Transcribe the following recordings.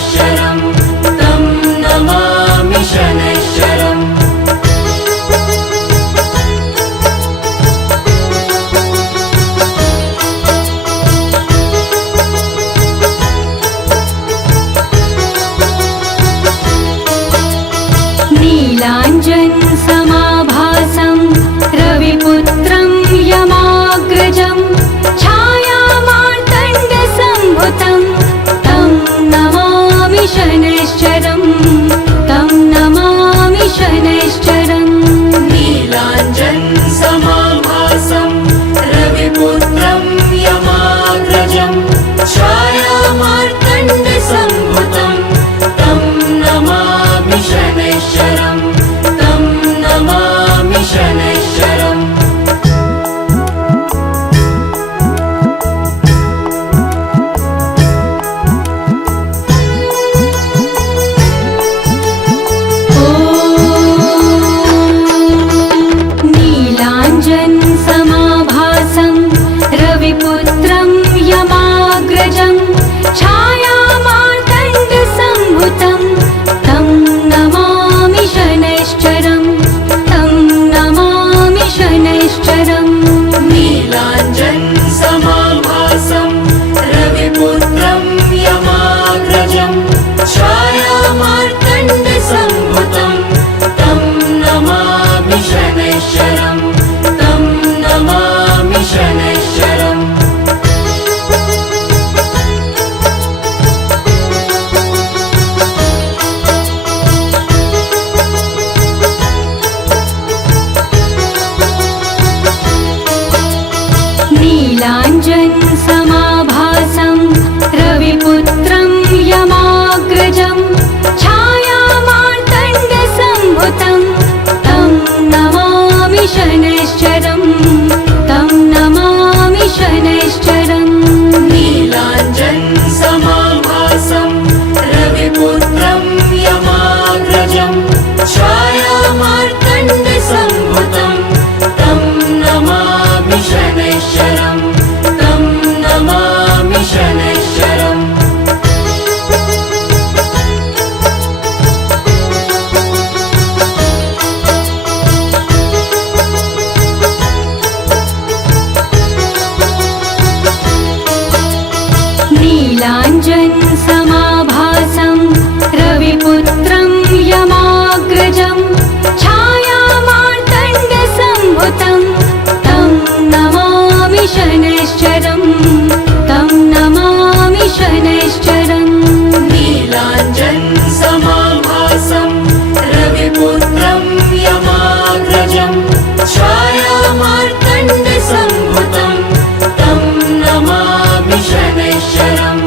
शनैश्चरम् तं नमामि शनैश्चरम्। नीलाञ्जनसमाभासं रविपुत्रं यमाग्रजं छायामार्तण्डसम्भुतं तं नमामि शनैश्चरं तं नमामि शनैश्चरम्। नीलाञ्जनसमाभासं रविपुत्रं यमाग्रजं छायामार्तण्डसम्भुतं तं नमामि शनैश्चरम् तं नमामि शनैश्चरम्। नीलाञ्जनसमाभासं रविपुत्रं यमाग्रजं छायामार्तण्डसम्भुतं तं नमामि शनैश्चरं तं नमामि शनैश्चरम्। नीलाञ्जनसमाभासं रविपुत्रं यमाग्रजं छायामार्तण्डसम्भुतं तं नमामि शनैश्चरं तं नमामि शनैश्चरम्। नीलाञ्जनसमाभासं रविपुत्रं यमाग्रजं छायामार्तण्डसम्भुतं तं नमामि शनैश्चरं तं नमामि शनैश्चरम्। नीलाञ्जनसमाभासं रविपुत्रं यमाग्रजं छायामार्तण्डसम्भुतं तं नमामि शनैश्चरं तं नमामि शनैश्चरम्। नीलाञ्जनसमाभासं रविपुत्रं यमाग्रजं छायामार्तण्डसम्भुतं तं नमामि शनैश्चरं तं नमामि शनैश्चरम्। नीलाञ्जनसमाभासं रविपुत्रं यमाग्रजं छायामार्तण्डसम्भुतं तं नमामि शनैश्चरं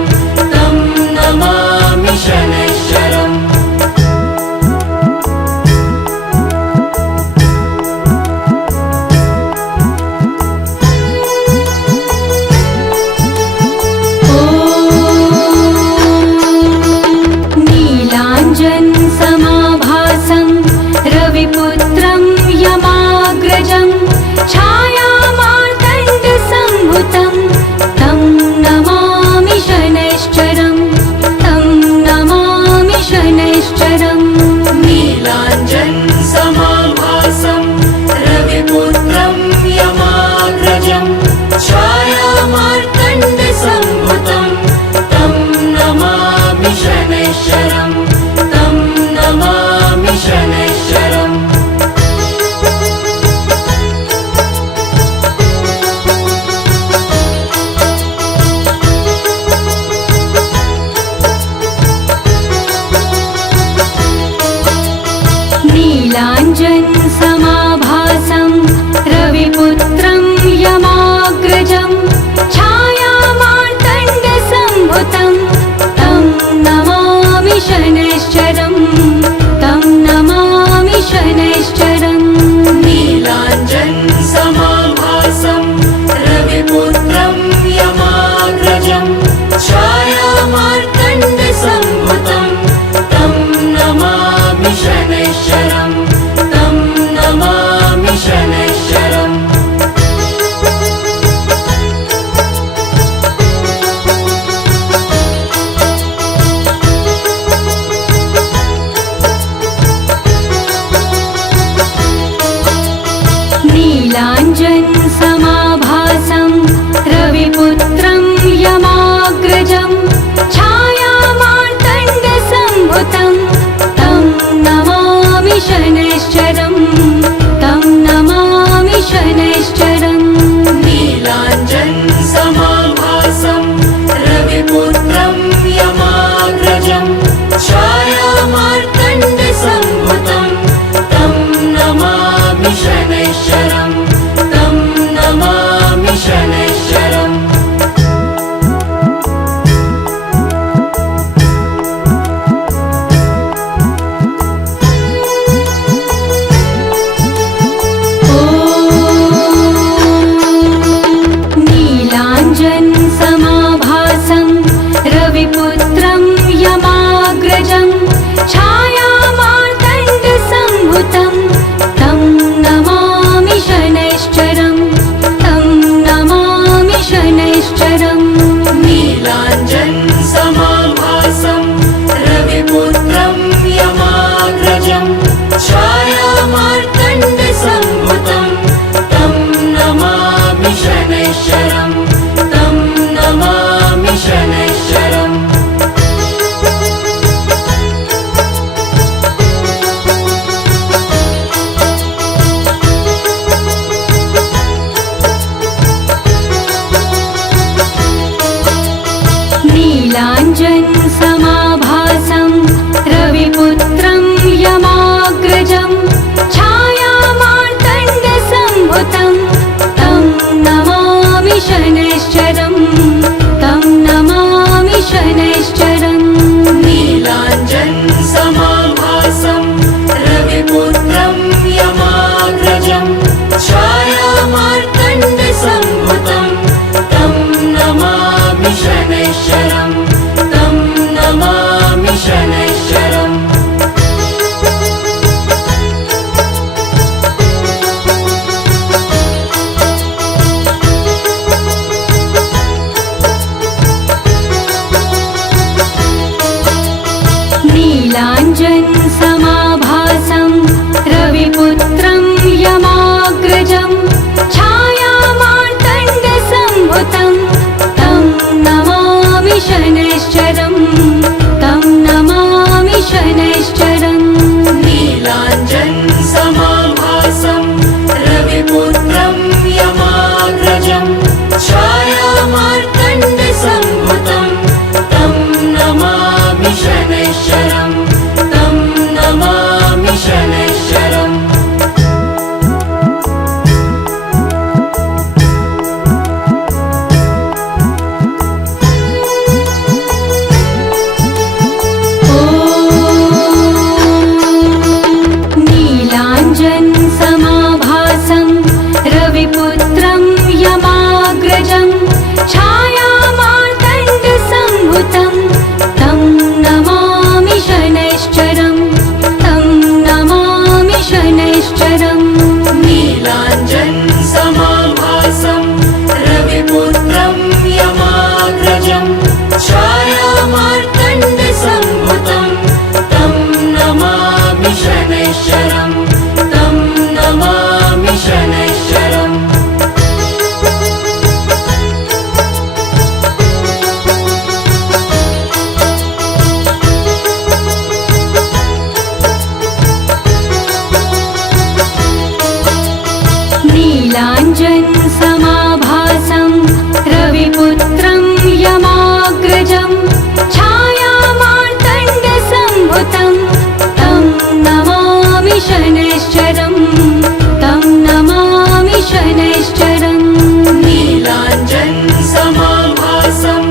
नीलाञ्जनसमाभासं रविपुत्रं यमाग्रजं छायामार्तण्डसम्भुतं तं नमामि शनैश्चरं तं नमामि शनैश्चरम् नीलाञ्जनसमाभासं रविपुत्रं यमाग्रजं छायामार्तण्डसम्भुतं तं नमामि शनैश्चरं तं नमामि शनैश्चरम् नीलाञ्जनसमाभासं रविपुत्रं यमाग्रजं छायामार्तण्डसम्भुतं तं नमामि शनैश्चरं तं नमामि शनैश्चरम् नीलाञ्जनसमाभासं रविपुत्रं यमाग्रजं छायामार्तण्डसम्भुतं तं नमामि शनैश्चरं तं नमामि शनैश्चरम् नीलाञ्जनसमाभासं रविपुत्रं यमाग्रजं छायामार्तण्डसम्भुतं तं नमामि शनैश्चरं तं नमामि शनैश्चरम् नीलाञ्जनसमाभासं रविपुत्रं यमाग्रजं छायामार्तण्डसम्भुतं तं नमामि शनैश्चरं तं नमामि शनैश्चरम् नीलाञ्जनसमाभासं रविपुत्रं यमाग्रजं छायामार्तण्डसम्भुतं तं नमामि शनैश्चरं तं नमामि शनैश्चरम् नीलाञ्जनसमाभासं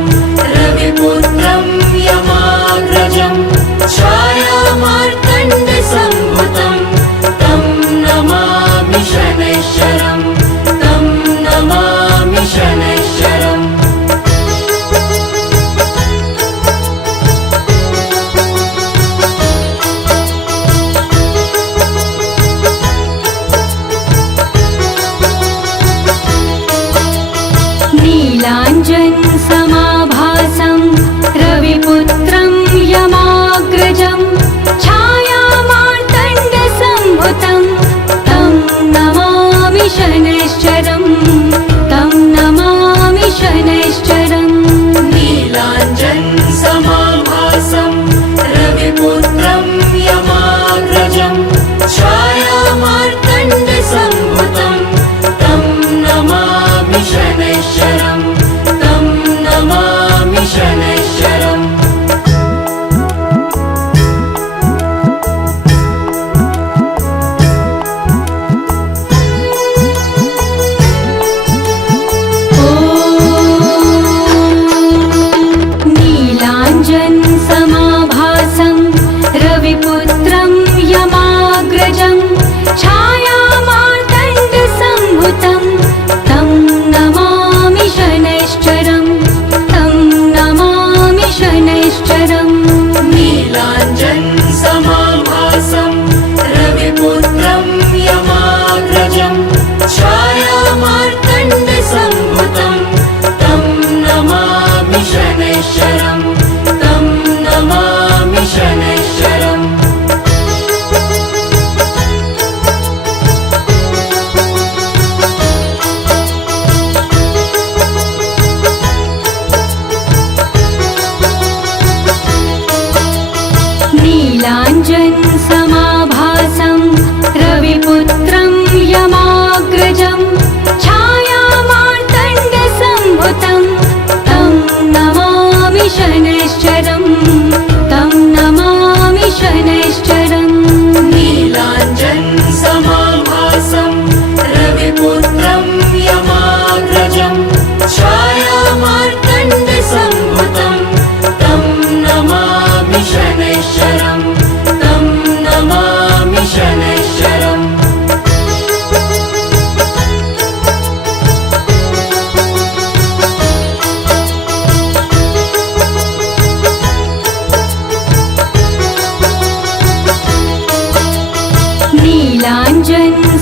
रविपुत्रं यमाग्रजं छायामार्तण्डसम्भुतं तं नमामि शनैश्चरं तं नमामि शनैश्चरम् नीलाञ्जनसमाभासं रविपुत्रं यमाग्रजं छायामार्तण्डसम्भुतं तं नमामि शनैश्चरं तं नमामि शनैश्चरम् नीलाञ्जनसमाभासं रविपुत्रं यमाग्रजं छायामार्तण्डसम्भुतं तं नमामि शनैश्चरं तं नमामि शनैश्चरम् नीलाञ्जनसमा शनैश्चरं तं नमामि शनैश्चरम् नीलाञ्जनसमाभासं रविपुत्रं यमाग्रजं छायामार्तण्डसम्भुतं तं नमामि शनैश्चरं तं नमामि शनैश्चरम्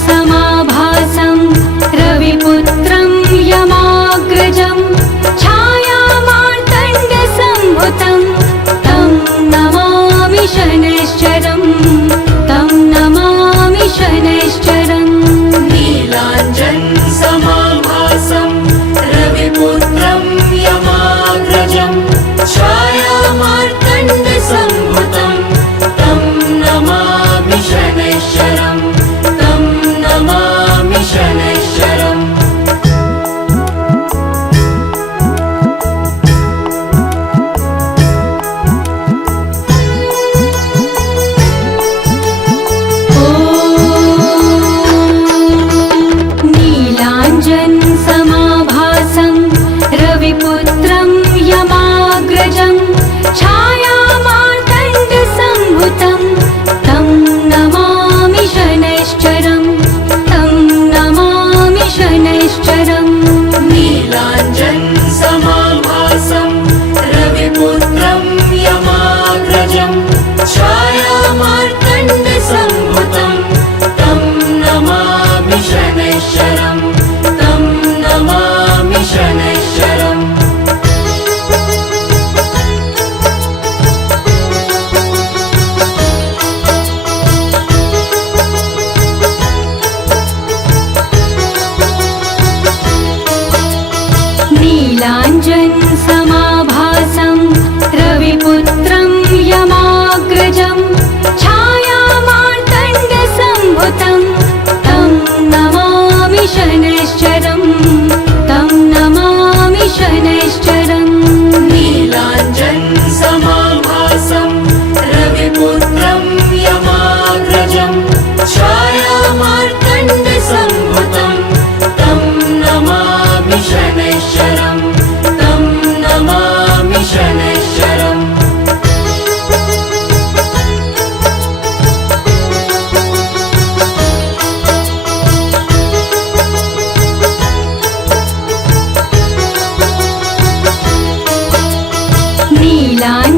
नीलाञ्जनसमाभासं रविपुत्रं यमाग्रजं छायामार्तण्डसम्भुतं तं नमामि शनैश्चरं तं नमामि शनैश्चरम् नीलाञ्जनसमाभासं रविपुत्रं यमाग्रजं छायामार्तण्डसम्भुतं तं नमामि शनैश्चरं तं नमामि शनैश्चरम् नीलाञ्जनसमाभासं रविपुत्रं यमाग्रजं छायामार्तण्डसम्भुतं तं नमामि शनैश्चरं तं नमामि शनैश्चरम् नीलाञ्जनसमाभासं रविपुत्रं यमाग्रजं छायामार्तण्डसम्भुतं तं नमामि शनैश्चरं तं नमामि शनैश्चरम् नीलाञ्जनसमाभासं रविपुत्रं यमाग्रजं छायामार्तण्डसम्भुतं तं नमामि शनैश्चरं तं नमामि शनैश्चरम् नीलाञ्जनसमाभासं रविपुत्रं यमाग्रजं छायामार्तण्डसम्भुतं तं नमामि शनैश्चरं तं नमामि शनैश्चरम् नीलाञ्जनसमाभासं